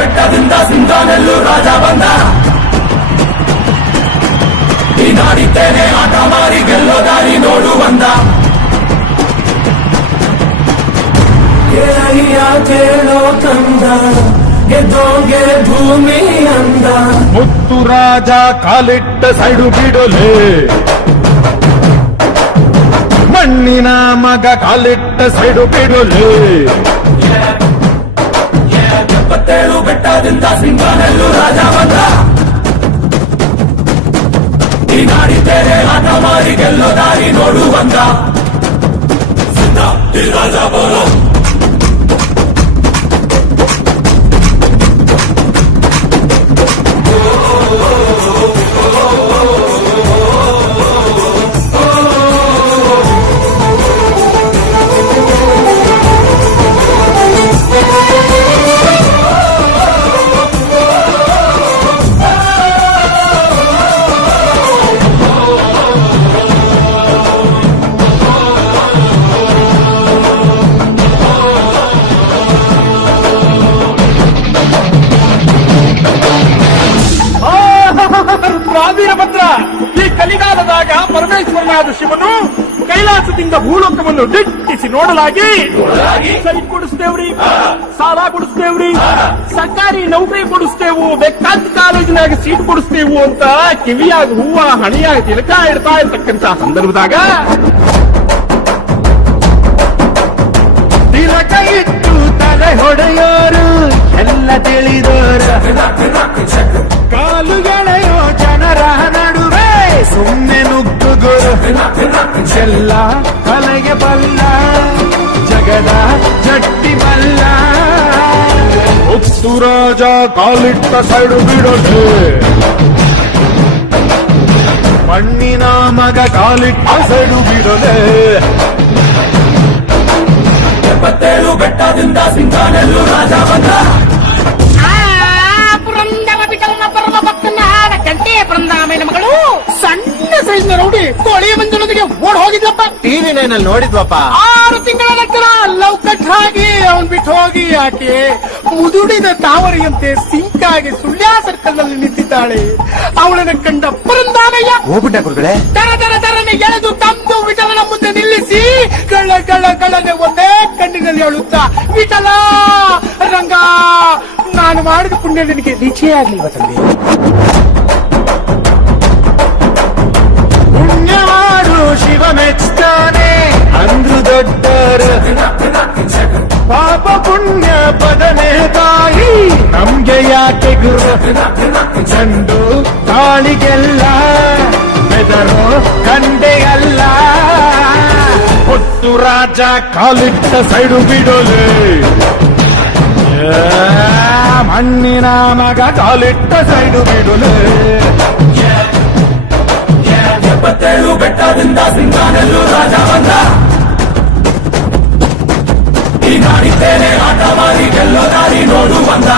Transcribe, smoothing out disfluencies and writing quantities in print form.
ಬೆಟ್ಟದಿಂದ ಸಿಂಗಾನೆಲ್ಲೂ ರಾಜ ಬಂದ ನೀನಾಡಿದ್ದೇನೆ ಆಟ ಮಾರಿ ಗೆಲ್ಲೋ ದಾರಿ ನೋಡು ಬಂದ ಕೇಳಯ್ಯ ಕೇಳೋ ಕಂದ ಗೆದ್ದೋಗೆ ಭೂಮಿ ಅಂದ ಮುತ್ತು ರಾಜ ಕಾಲಿಟ್ಟ ಸೈಡು ಬಿಡೋಲೆ ಮಣ್ಣಿನ ಮಗ ಕಾಲಿಟ್ಟ ಸೈಡು ಬಿಡೋಲೆ 77 ಬೆಟ್ಟದಿಂದ ಸಿಂಗಾನೆಲ್ಲೂ ರಾಜ ಬಂದ ನೀನಾಡಿದ್ದೇನೆ ಆಟ ಮಾರಿ ಗೆಲ್ಲೋ ದಾರಿ ನೋಡು ಬಂದ ಸಿದ್ಧ ಈ ರಾಜ ಬೋಲೋ ವೀರಭದ್ರ ಈ ಕಲಿಗಾಲದಾಗ ಪರಮೇಶ್ವರನಾದ ಶಿವನು ಕೈಲಾಸದಿಂದ ಭೂಲೋಕವನ್ನು ದಿಟ್ಟಿಸಿ ನೋಡಲಾಗಿ ಸರಿ ಕೊಡಿಸ್ತೇವ್ರಿ, ಸಾಲ ಕೊಡಿಸ್ತೇವ್ರಿ, ಸರ್ಕಾರಿ ನೌಕರಿ ಕೊಡಿಸ್ತೇವು, ಬೇಕಾದ ಕಾಲೇಜಿನಾಗ ಸೀಟ್ ಕೊಡಿಸ್ತೇವು ಅಂತ ಕಿವಿಯಾಗ ಹೂವ ಹಣಿಯಾಗ ತಿಲಕ ಇಡ್ತಾ ಇರ್ತಕ್ಕಂತ ಸಂದರ್ಭದಾಗ ತಿಲಕ ಇಟ್ಟು ತಲೆ ಹೊಡೆಯೋರು ಎಲ್ಲ ತಿಳಿದೋರು ಕಾಲುಗೆಳೆಯೋ ಜನರ ನಡುವೆ ಸುಮ್ಮನೆ ನುಗ್ಗುಗೋರು ಎಲ್ಲ ಕಲೆಗೆ ಬಲ್ಲ ಜಗದ ಜಟ್ಟಿ ಬಲ್ಲ ಮುತ್ತು ರಾಜ ಕಾಲಿಟ್ಟ ಸೈಡು ಬಿಡೋದು ಮಣ್ಣಿನ ಮಗ ಕಾಲಿಟ್ಟ ಸೈಡು ಬಿಡೋದೆ 77 ಬೆಟ್ಟದಿಂದ ಸಿಂಗಾನೆಲ್ಲೂ ರಾಜ ಬಂದ ಬೃಂದಾಮಯ್ಯನ ಮಗಳು ಸಣ್ಣ ಸೈಜ್ನ ರೌಡಿ ಕೋಳಿಯ ಮಂಜುನೊಂದಿಗೆ ಓಡ್ ಹೋಗಿದ್ಲಪ್ಪ. ಟಿವಿ ನೈನಲ್ಲಿ ನೋಡಿದ್ವಪ್ಪ. 6 ತಿಂಗಳ ನಂತರ ಲವ್ ಕಟ್ ಆಗಿ ಅವನ್ ಬಿಟ್ಟು ಹೋಗಿ ಆಕೆ ಮುದುಡಿದ ತಾವರಿಯಂತೆ ಸಿಂಕಾಗಿ ಸುಳ್ಯ ಸರ್ಕಲ್ ನಲ್ಲಿ ನಿಂತಿದ್ದಾಳೆ. ಅವಳನ್ನ ಕಂಡ ಬೃಂದಾಮಯ್ಯ ಹೋಗ್ಬಿಟ್ಟ ಗುರುಗಳೇ ತರ ತರ ತರನೆ ಎಳೆದು ತಂದು ವಿಠಲನ ಮುಂದೆ ನಿಲ್ಲಿಸಿ ಕಳ್ಳನೆ ಒಂದೇ ಕಣ್ಣಿನಲ್ಲಿ ಅಳುತ್ತಾ, ವಿಠಲ ರಂಗ, ನಾನು ಮಾಡಿದ ಪುಣ್ಯ ನಿನಗೆ ನಿಶ್ಚಯ ಆಗ್ಲಿಲ್ವ ತಂದೆ? ಪುಣ್ಯವಾಡು ಶಿವ ಮೆಚ್ತಾನೆ ಅಂದ್ರು ದೊಡ್ಡರ ಪಾಪ ಪುಣ್ಯ ಪದನೆ ತಾಯಿ ನಮ್ಗೆ ಯಾಕೆ ಗುರು ಚಂಡು ತಾಳಿಗೆಲ್ಲ ಬೆದರೋ ಕಂಡೆಯಲ್ಲ ಮುತ್ತು ರಾಜ ಕಾಲಿಟ್ಟ ಸೈಡು ಬಿಡೋಲೆ ಮಣ್ಣಿನ ಮಗ ಕಾಲಿಟ್ಟ ಸೈಡು ಬಿಡೋಲೆ 77 ಬೆಟ್ಟದಿಂದ ಸಿಂಗಾನೆಲ್ಲೂ ರಾಜ ಬಂದ ನೀನಾಡಿದ್ದೇನೆ ಆಟ ಮಾರಿ ಗೆಲ್ಲೋ ದಾರಿ ನೋಡು ಬಂದ